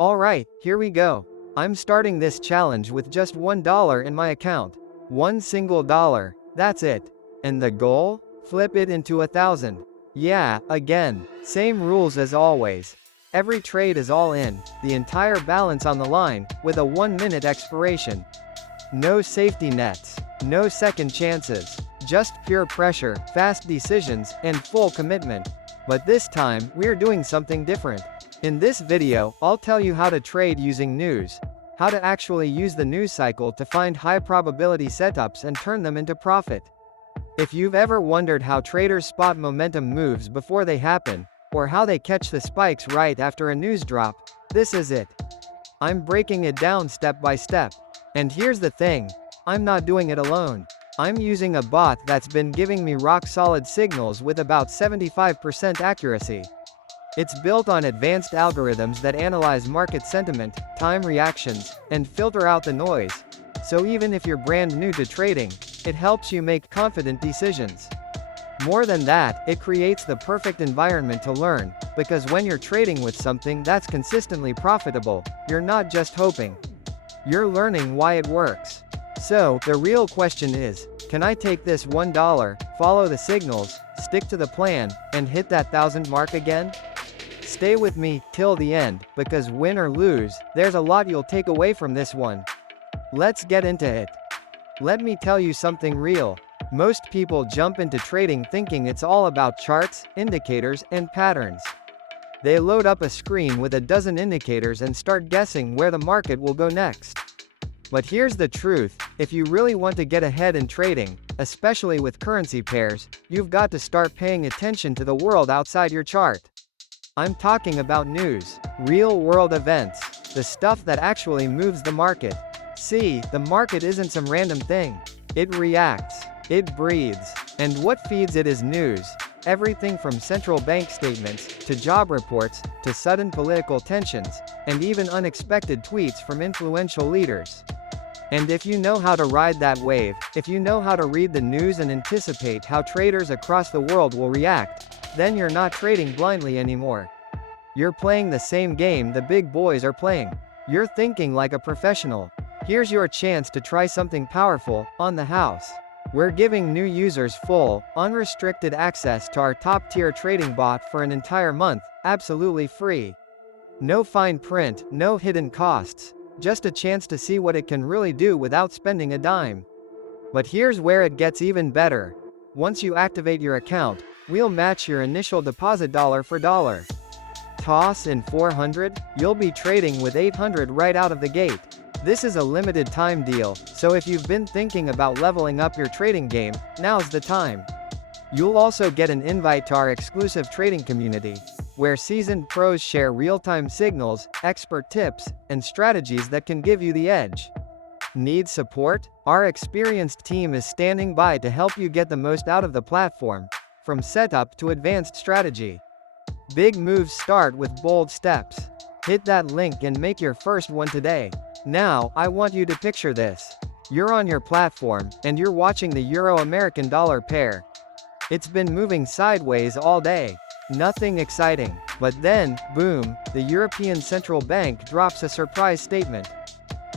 Alright, here we go. I'm starting this challenge with just $1 in my account. One single dollar. That's it. And the goal? Flip it into 1,000. Yeah, again. Same rules as always. Every trade is all in, the entire balance on the line, with a 1-minute expiration. No safety nets. No second chances. Just pure pressure, fast decisions, and full commitment. But this time, we're doing something different. In this video, I'll tell you how to trade using news. How to actually use the news cycle to find high probability setups and turn them into profit. If you've ever wondered how traders spot momentum moves before they happen, or how they catch the spikes right after a news drop, this is it. I'm breaking it down step by step. And here's the thing, I'm not doing it alone. I'm using a bot that's been giving me rock-solid signals with about 75% accuracy. It's built on advanced algorithms that analyze market sentiment, time reactions, and filter out the noise. So even if you're brand new to trading, it helps you make confident decisions. More than that, it creates the perfect environment to learn, because when you're trading with something that's consistently profitable, you're not just hoping. You're learning why it works. So, the real question is, can I take this $1, follow the signals, stick to the plan, and hit that 1,000 mark again? Stay with me till the end, because win or lose, there's a lot you'll take away from this one. Let's get into it. Let me tell you something real. Most people jump into trading thinking it's all about charts, indicators, and patterns. They load up a screen with a dozen indicators and start guessing where the market will go next. But here's the truth, if you really want to get ahead in trading, especially with currency pairs, you've got to start paying attention to the world outside your chart. I'm talking about news, real-world events, the stuff that actually moves the market. See, the market isn't some random thing. It reacts. It breathes. And what feeds it is news. Everything from central bank statements, to job reports, to sudden political tensions, and even unexpected tweets from influential leaders. And if you know how to ride that wave, if you know how to read the news and anticipate how traders across the world will react, then you're not trading blindly anymore. You're playing the same game the big boys are playing. You're thinking like a professional. Here's your chance to try something powerful, on the house. We're giving new users full, unrestricted access to our top-tier trading bot for an entire month, absolutely free. No fine print, no hidden costs. Just a chance to see what it can really do without spending a dime. But here's where it gets even better. Once you activate your account, we'll match your initial deposit dollar for dollar. Toss in 400, you'll be trading with 800 right out of the gate. This is a limited time deal, so if you've been thinking about leveling up your trading game, now's the time. You'll also get an invite to our exclusive trading community, where seasoned pros share real-time signals, expert tips, and strategies that can give you the edge. Need support? Our experienced team is standing by to help you get the most out of the platform, from setup to advanced strategy. Big moves start with bold steps. Hit that link and make your first one today. Now, I want you to picture this. You're on your platform, and you're watching the Euro-American dollar pair. It's been moving sideways all day. Nothing exciting. But then, boom, the European Central Bank drops a surprise statement.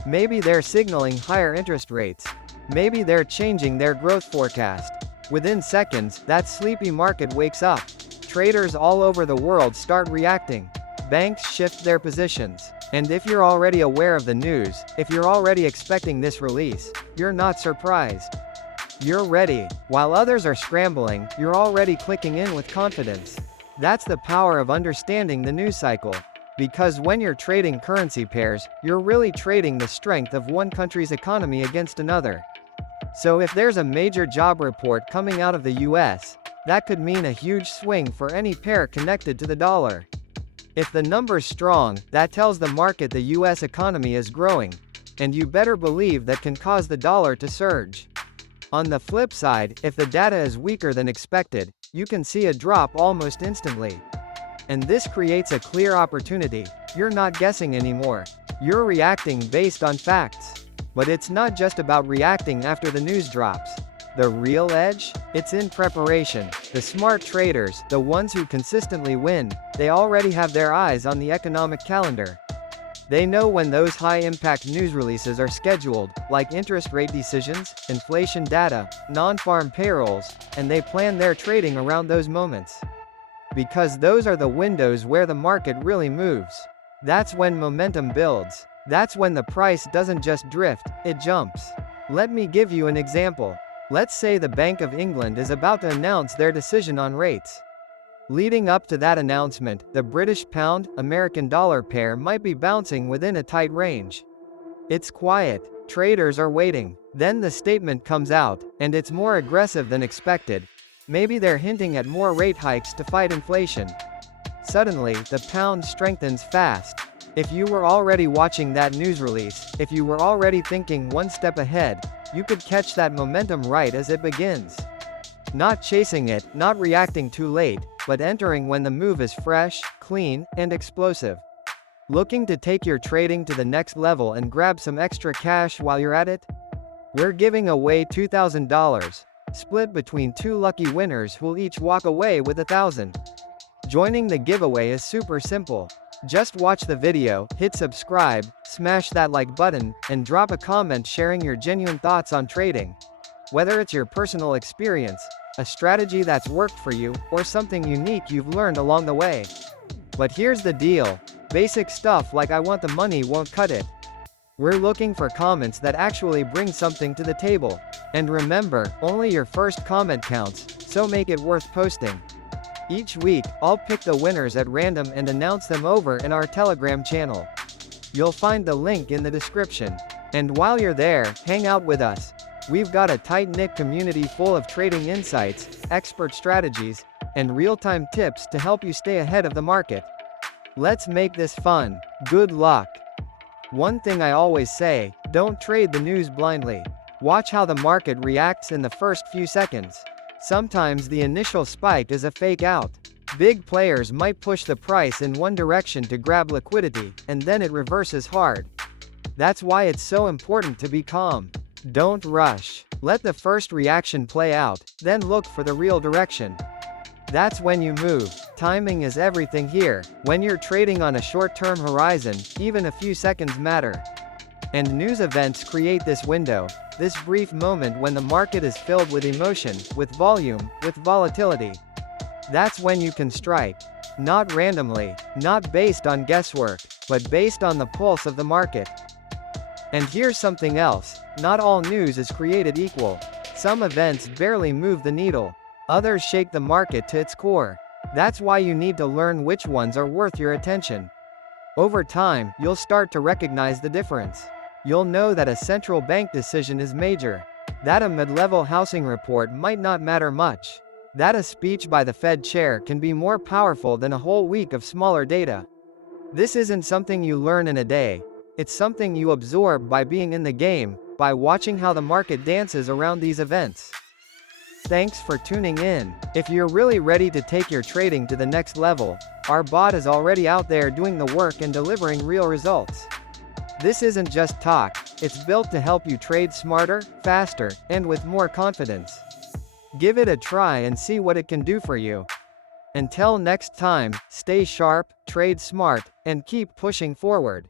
Maybe they're signaling higher interest rates. Maybe they're changing their growth forecast. Within seconds, that sleepy market wakes up. Traders all over the world start reacting. Banks shift their positions. And if you're already aware of the news, if you're already expecting this release, you're not surprised. You're ready. While others are scrambling, you're already clicking in with confidence. That's the power of understanding the news cycle. Because when you're trading currency pairs, you're really trading the strength of one country's economy against another. So if there's a major job report coming out of the US, that could mean a huge swing for any pair connected to the dollar. If the number's strong, that tells the market the US economy is growing, and you better believe that can cause the dollar to surge. On the flip side, if the data is weaker than expected, you can see a drop almost instantly. And this creates a clear opportunity. You're not guessing anymore. You're reacting based on facts. But it's not just about reacting after the news drops. The real edge? It's in preparation. The smart traders, the ones who consistently win, they already have their eyes on the economic calendar. They know when those high-impact news releases are scheduled, like interest rate decisions, inflation data, non-farm payrolls, and they plan their trading around those moments. Because those are the windows where the market really moves. That's when momentum builds. That's when the price doesn't just drift, it jumps. Let me give you an example. Let's say the Bank of England is about to announce their decision on rates. Leading up to that announcement, the British pound, American dollar pair might be bouncing within a tight range. It's quiet, traders are waiting. Then the statement comes out, and it's more aggressive than expected. Maybe they're hinting at more rate hikes to fight inflation. Suddenly, the pound strengthens fast. If you were already watching that news release, if you were already thinking one step ahead, you could catch that momentum right as it begins. Not chasing it, not reacting too late, but entering when the move is fresh, clean, and explosive. Looking to take your trading to the next level and grab some extra cash while you're at it? We're giving away $2,000, split between 2 lucky winners who'll each walk away with $1,000. Joining the giveaway is super simple. Just watch the video, hit subscribe, smash that like button, and drop a comment sharing your genuine thoughts on trading. Whether it's your personal experience, a strategy that's worked for you, or something unique you've learned along the way. But here's the deal. Basic stuff like "I want the money" won't cut it. We're looking for comments that actually bring something to the table. And remember, only your first comment counts, so make it worth posting. Each week, I'll pick the winners at random and announce them over in our Telegram channel. You'll find the link in the description. And while you're there, hang out with us. We've got a tight-knit community full of trading insights, expert strategies, and real-time tips to help you stay ahead of the market. Let's make this fun. Good luck. One thing I always say, don't trade the news blindly. Watch how the market reacts in the first few seconds. Sometimes the initial spike is a fake out. Big players might push the price in one direction to grab liquidity, and then it reverses hard. That's why it's so important to be calm. Don't rush. Let the first reaction play out, then look for the real direction. That's when you move. Timing is everything here. When you're trading on a short-term horizon, even a few seconds matter. And news events create this window, this brief moment when the market is filled with emotion, with volume, with volatility. That's when you can strike. Not randomly, not based on guesswork, but based on the pulse of the market. And here's something else. Not all news is created equal. Some events barely move the needle. Others shake the market to its core. That's why you need to learn which ones are worth your attention. Over time, you'll start to recognize the difference. You'll know that a central bank decision is major. That a mid-level housing report might not matter much. That a speech by the Fed chair can be more powerful than a whole week of smaller data. This isn't something you learn in a day. It's something you absorb by being in the game, by watching how the market dances around these events. Thanks for tuning in. If you're really ready to take your trading to the next level, our bot is already out there doing the work and delivering real results. This isn't just talk, it's built to help you trade smarter, faster, and with more confidence. Give it a try and see what it can do for you. Until next time, stay sharp, trade smart, and keep pushing forward.